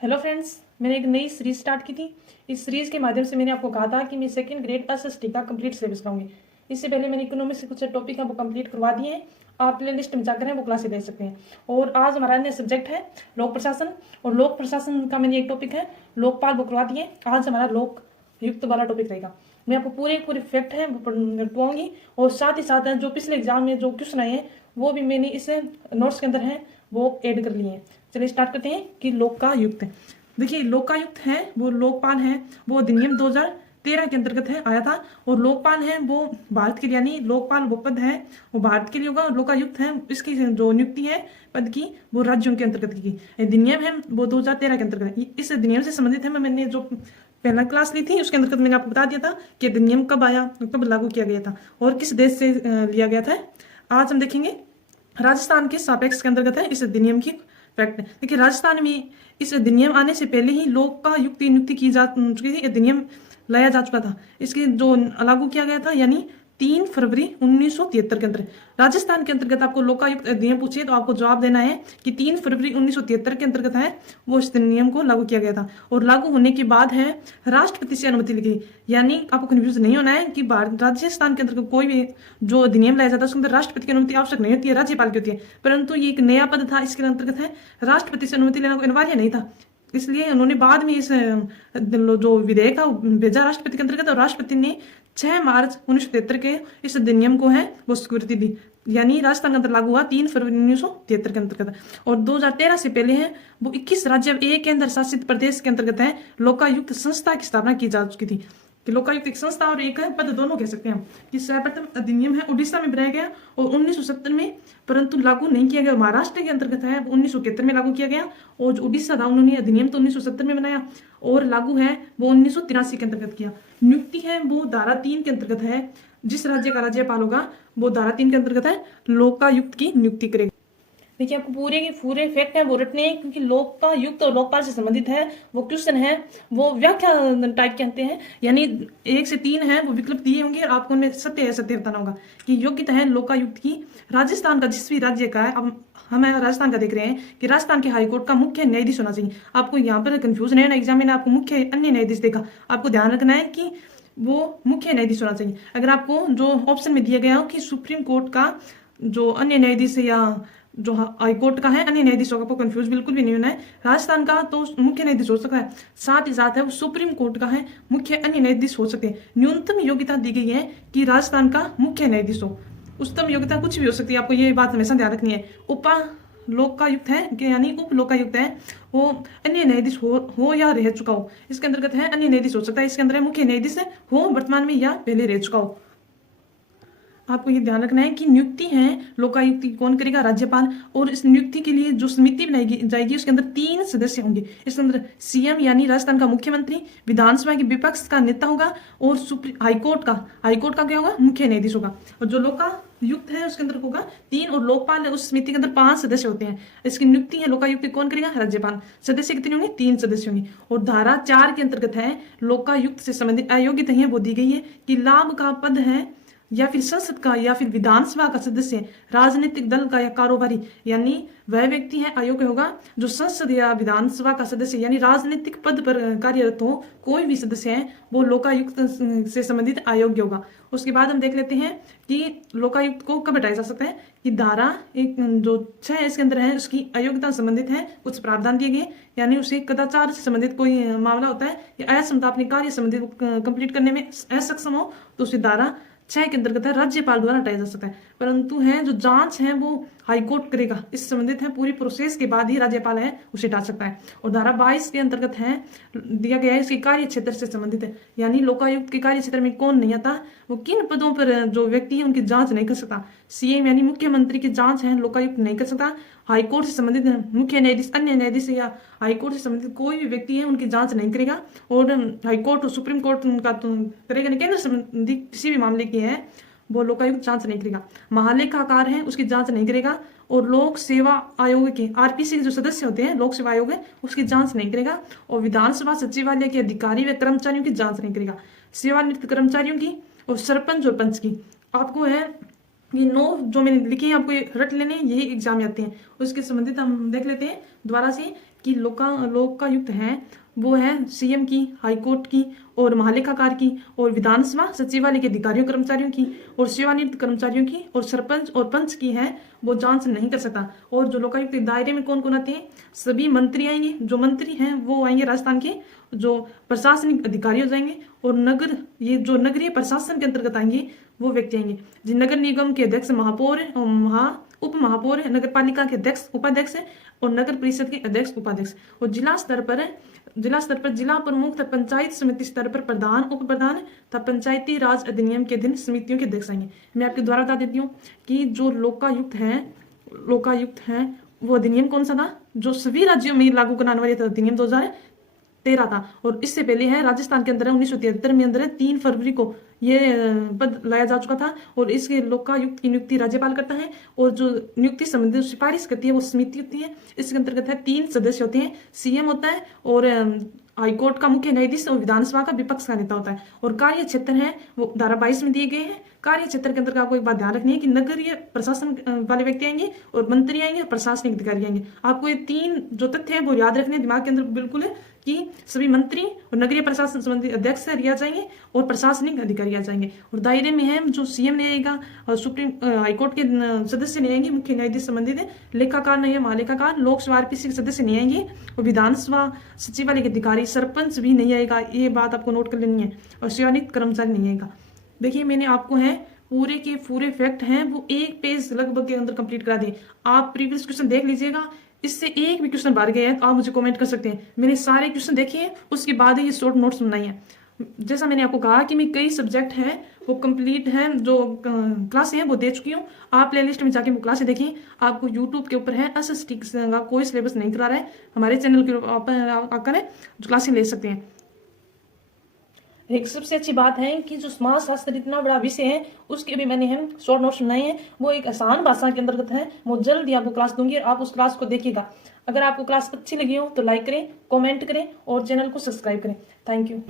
Hello friends, मैंने एक नई सीरीज स्टार्ट की थी। इस सीरीज के माध्यम से मैंने आपको कहा था कि मैं सेकंड ग्रेड एसएसटी का कंप्लीट सिलेबस कराऊंगी। इससे पहले मैंने इकोनॉमिक्स के कुछ टॉपिक हैं वो कंप्लीट करवा दिए हैं। आप प्ले लिस्ट में जाकर हैं वो क्लासेस देख सकते हैं। और आज हमारा अन्य सब्जेक्ट है लोक प्रशासन। और लोक प्रशासन का मैंने एक टॉपिक है लोकपाल वो करवा दिए। आज हमारा लोक युक्त वाला टॉपिक रहेगा। मैं आपको पूरे पूरे फैक्ट हैं वो पढ़वाऊंगी। और साथ ही साथ जो पिछले एग्जाम में जो क्वेश्चन आए हैं वो भी मैंने इस नोट्स के अंदर हैं वो ऐड कर लिए हैं। चलिए स्टार्ट करते हैं कि लोकायुक्त। देखिए, लोकायुक्त है वो लोकपाल है वो अधिनियम 2013 के अंतर्गत है आया था। और लोकपाल है वो भारत के लिए, यानी लोकपाल वो पद है वो भारत के लिए होगा। और लोकायुक्त है इसकी जो नियुक्ति है पद की वो राज्यों के अंतर्गत की। अधिनियम है वो 2013 के अंतर्गत। इस अधिनियम से संबंधित है मैंने जो पहला क्लास ली थी उसके अंतर्गत मैंने आपको बता दिया था कि अधिनियम कब आया, कब लागू किया गया था और किस देश से लिया गया था। आज हम देखेंगे राजस्थान के सापेक्ष के अंतर्गत है इस अधिनियम की फैक्ट। देखिए, राजस्थान में इस अधिनियम आने से पहले ही लोकायुक्त नियुक्ति की जा चुकी थी। अधिनियम लाया जा चुका था। इसके जो लागू किया गया था यानी 3 फरवरी 1973 के अंतर्गत। राजस्थान के अंतर्गत आपको लोकायुक्त अधिनियम पूछे तो आपको जवाब देना है कि 3 फरवरी 1973 के अंतर्गत है वो इस अधिनियम को लागू किया गया था। और लागू होने के बाद है राष्ट्रपति से अनुमति ली गई। यानी आपको कंफ्यूज नहीं होना है कि राजस्थान के अंतर्गत कोई भी जो अधिनियम लाया जाता है उसके अंदर राष्ट्रपति की अनुमति आवश्यक नहीं होती है, राज्यपाल की होती है। परंतु ये एक नया पद था, इसके अंतर्गत है राष्ट्रपति से अनुमति लेना अनिवार्य नहीं था। इसलिए उन्होंने बाद में इस जो विधेयक था भेजा राष्ट्रपति के अंतर्गत। और राष्ट्रपति ने 6 मार्च 1973 के इस अधिनियम को है वो स्वीकृति दी। यानी राजस्थान के अंदर लागू हुआ 3 फरवरी 1973 के अंतर्गत। और 2013 से पहले है वो 21 राज्य एक केंद्र शासित प्रदेश के अंतर्गत है लोकायुक्त संस्था की स्थापना की जा चुकी थी। कि लोकायुक्त एक संस्था और एक पद दोनों कह सकते हैं। कि सर्वप्रथम अधिनियम है उड़ीसा में बनाया गया और 1970 में, परंतु लागू नहीं किया गया। महाराष्ट्र के अंतर्गत है 1971 में लागू किया गया। और जो उड़ीसा था उन्होंने अधिनियम तो 1970 में बनाया और लागू है वो 1983 के अंतर्गत किया। नियुक्ति है वो धारा 3 के अंतर्गत है। जिस राज्य का राज्यपाल होगा वो धारा 3 के अंतर्गत है लोकायुक्त की नियुक्ति करेगा। देखिए, आपको पूरे के पूरे फैक्ट है वो रटने हैं क्योंकि लोकायुक्त और लोकपाल से संबंधित है वो क्वेश्चन है वो व्याख्या टाइप के आते हैं। यानी 1 से 3 है वो विकल्प दिए होंगे और आपको उनमें सत्य असत्य बताना होगा। कि योग्यता है लोकायुक्त की राजस्थान का जिस भी राज्य का है, अब हम राजस्थान का देख रहे हैं कि राजस्थान के हाईकोर्ट का मुख्य न्यायाधीश होना चाहिए। आपको यहाँ पर कंफ्यूज नहीं होना, एग्जाम में आपको मुख्य अन्य न्यायाधीश देखा, आपको ध्यान रखना है कि वो मुख्य न्यायाधीश होना चाहिए। अगर आपको जो ऑप्शन में दिया गया हो कि सुप्रीम कोर्ट का जो अन्य न्यायाधीश या जो हाईकोर्ट का है अन्य न्यायाधीश होगा, आपको कंफ्यूज बिल्कुल भी नहीं होना है। राजस्थान का तो मुख्य न्यायाधीश हो सकता है, साथ ही साथ है वो सुप्रीम कोर्ट का है मुख्य अन्य न्यायाधीश हो सकते हैं। न्यूनतम योग्यता दी गई है कि राजस्थान का मुख्य न्यायाधीश हो। उच्चतम योग्यता कुछ भी हो सकती है, आपको ये बात हमेशा ध्यान रखनी है। उपा लोकायुक्त है कि यानी उप लोकायुक्त है वो अन्य न्यायाधीश हो या रह चुका हो। इसके अंतर्गत है अन्य न्यायाधीश हो सकता है, इसके अंदर मुख्य न्यायाधीश हो वर्तमान में या पहले रह चुका हो। आपको ये ध्यान रखना है कि नियुक्ति है लोकायुक्त की कौन करेगा, राज्यपाल। और इस नियुक्ति के लिए जो समिति बनाई जाएगी उसके अंदर 3 सदस्य होंगे। इसके अंदर सीएम यानी राजस्थान का मुख्यमंत्री, विधानसभा के विपक्ष का नेता होगा और हाईकोर्ट का क्या होगा, मुख्य न्यायाधीश होगा। और जो लोकायुक्त है उसके अंदर होगा 3 और लोकपाल है उस समिति के अंदर 5 सदस्य होते हैं। इसकी नियुक्ति है लोकायुक्त कौन करेगा, राज्यपाल। सदस्य कितने होंगे, 3 सदस्य होंगे। और धारा 4 के अंतर्गत है लोकायुक्त से संबंधित अयोग्यता है वो दी गई है कि लाभ का पद है या फिर संसद का या फिर विधानसभा का सदस्य, राजनीतिक दल का या कारोबारी, यानी वह व्यक्ति है अयोग्य होगा जो संसद या विधानसभा का सदस्य यानी राजनीतिक पद पर कार्यरत हो। कोई भी सदस्य है वो लोकायुक्त से संबंधित अयोग्य होगा। उसके बाद हम देख लेते हैं कि लोकायुक्त को कब हटाया जा सकता है। कि धारा एक जो 6 इसके अंदर है उसकी अयोग्यता संबंधित है कुछ प्रावधान दिए गए। यानी उसे कदाचार से संबंधित कोई मामला होता है या असमता अपने कार्य संबंधित कंप्लीट करने में असक्षम हो तो उसे धारा 6 के अंतर्गत है राज्यपाल द्वारा हटाया जा सकता है। परंतु है जो जांच है वो हाईकोर्ट करेगा, इस संबंधित है पूरी प्रोसेस के बाद ही राज्यपाल है उसे हटा सकता है। और धारा 22 के अंतर्गत है दिया गया है इसके कार्य क्षेत्र से संबंधित है। यानी लोकायुक्त के कार्य क्षेत्र में कौन नहीं आता, वो किन पदों पर जो व्यक्ति है उनकी जांच नहीं कर सकता। सीएम यानी मुख्यमंत्री की जांच है लोकायुक्त नहीं कर सकता। हाईकोर्ट से संबंधित मुख्य न्यायाधीश, अन्य न्यायाधीश या हाईकोर्ट से संबंधित कोई भी व्यक्ति है उनकी जांच नहीं करेगा। और हाईकोर्ट और सुप्रीम कोर्ट का तो करेगा नहीं, केंद्र संबंधी किसी भी मामले की है वो लोकायुक्त जांच नहीं करेगा। महालेखाकार है उसकी जांच नहीं करेगा। और लोक सेवा आयोग के आरपीसी के जो सदस्य होते हैं लोक सेवा आयोग है उसकी जांच नहीं करेगा। और विधानसभा सचिवालय के अधिकारी व कर्मचारियों की जांच नहीं करेगा। सेवानिवृत्त कर्मचारियों की और सरपंच और पंच की आपको है ये 9 जो मैंने लिखे हैं आपको ये रट लेने, यही एग्जाम में आते हैं। उसके संबंधित हम देख लेते हैं दोबारा से कि लोकायुक्त है वो है सीएम की, हाईकोर्ट की और महालेखाकार की और विधानसभा सचिवालय के अधिकारियों कर्मचारियों की और सेवानिवृत्त कर्मचारियों की और सरपंच और पंच की है वो जांच नहीं कर सकता। और जो लोकायुक्त के दायरे में कौन कौन आते हैं, सभी मंत्री आएंगे, जो मंत्री हैं वो आएंगे राजस्थान के, जो प्रशासनिक अधिकारी हो जाएंगे और ये जो नगरीय प्रशासन के अंतर्गत आएंगे वो व्यक्ति आएंगे। जिन नगर निगम के अध्यक्ष महापौर है और उप महापौर है, नगर पालिका के अध्यक्ष उपाध्यक्ष है और नगर परिषद के अध्यक्ष उपाध्यक्ष। और जिला स्तर पर जिला प्रमुख तथा पंचायत समिति स्तर पर प्रधान, उप प्रधान तथा पंचायती राज अधिनियम के अधीन समितियों के अध्यक्ष आएंगे। मैं आपके द्वारा बता देती हूँ कि जो लोकायुक्त है वो अधिनियम कौन सा था, जो सभी राज्यों में लागू कराने वाले अधिनियम 2013 था। और इससे पहले है राजस्थान के अंदर 1973 में अंदर 3 फरवरी को ये पद लाया जा चुका था। और इसके लोकायुक्त की नियुक्ति राज्यपाल करता है और जो नियुक्ति संबंधी सिफारिश करती है वो समिति होती है। इसके अंतर्गत है 3 सदस्य होते हैं, सीएम होता है और हाईकोर्ट का मुख्य न्यायाधीश और विधानसभा का विपक्ष का नेता होता है। और कार्य क्षेत्र है वो धारा 22 में दिए गए हैं। कार्य क्षेत्र के अंतर्गत आपको एक बात ध्यान रखनी है कि नगरीय प्रशासन वाले व्यक्ति आएंगे और मंत्री आएंगे, प्रशासनिक अधिकारी आएंगे। आपको ये 3 जो तथ्य हैं वो याद रखने दिमाग के अंदर बिल्कुल है कि सभी मंत्री और नगरीय प्रशासन संबंधी अध्यक्ष आ जाएंगे और प्रशासनिक अधिकारी आ जाएंगे। और दायरे में है जो सीएम नहीं आएगा और सुप्रीम हाईकोर्ट के सदस्य नहीं आएंगे, मुख्य न्यायाधीश संबंधित है, लेखाकार नहीं है, महालेखाकार, लोकसभा आरपीसी के सदस्य नहीं आएंगे और विधानसभा सचिवालय के अधिकारी, सरपंच भी नहीं आएगा। ये बात आपको नोट कर लेनी है। और सेवानिवृत्त कर्मचारी नहीं आएगा। देखिए मैंने आपको है पूरे के पूरे फैक्ट हैं वो 1 पेज लगभग के अंदर कंप्लीट करा दिए। आप प्रीवियस क्वेश्चन देख लीजिएगा, इससे एक भी क्वेश्चन बाहर गया है तो आप मुझे कमेंट कर सकते हैं। मैंने सारे क्वेश्चन देखे हैं, उसके बाद ही ये शॉर्ट नोट्स बनाई है। जैसा मैंने आपको कहा कि मैं कई सब्जेक्ट हैं वो कंप्लीट हैं, जो क्लासें हैं वो दे चुकी हूँ। आप प्ले लिस्ट में जाके वो क्लासें देखें। आपको यूट्यूब के ऊपर है एसएसटी का कोई सिलेबस नहीं करा रहा है, हमारे चैनल के ऊपर आकर जो क्लासें ले सकते हैं। एक सबसे अच्छी बात है कि जो समाजशास्त्र इतना बड़ा विषय है उसके भी मैंने हम शॉर्ट नोट्स बनाए हैं, वो एक आसान भाषा के अंतर्गत है। वो जल्द ही आपको क्लास दूंगी, आप उस क्लास को देखिएगा। अगर आपको क्लास अच्छी लगी हो तो लाइक करें, कमेंट करें और चैनल को सब्सक्राइब करें। Thank you.